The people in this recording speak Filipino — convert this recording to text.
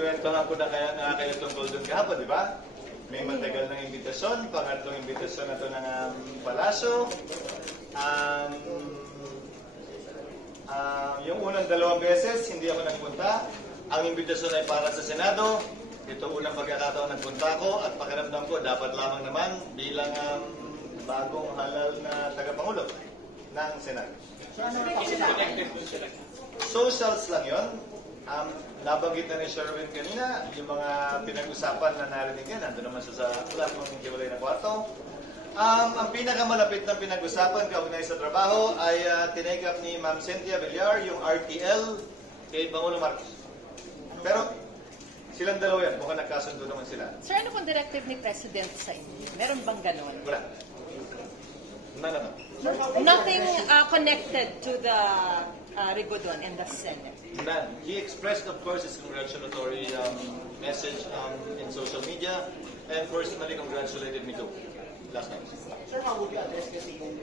Kinwentohan ko na kaya nga kayo tungkol doon kahapon, di ba? May matagal ng imbitasyon, pangatlong imbitasyon na ito ng palasyo. Yung unang 2 beses, hindi ako nagpunta. Ang imbitasyon ay para sa Senado. Ito unang pagkakataon nagpunta ko at pakiramdam ko dapat lamang naman bilang bagong halal na tagapangulo ng Senado. Socials lang yun. Nabanggit na ni Sherwin kanina, yung mga pinag-usapan na narinig yan, nandun naman siya sa ulat ng hiwalay na kwarto. Ang pinakamalapit na pinag-usapan kaugnay sa trabaho ay tinake up ni Ma'am Cynthia Villar, yung RTL kay Pangulo Marcos. Pero silang dalawa yan, mukhang nagkasundo naman sila. Sir, ano pong directive ni President sa inyo? Meron bang ganon? Wala. None of them. Nothing connected to the Rigudon and the Senate? None. He expressed, of course, his congratulatory message in social media and personally congratulated me too last night. Sir, how would you address kasi yung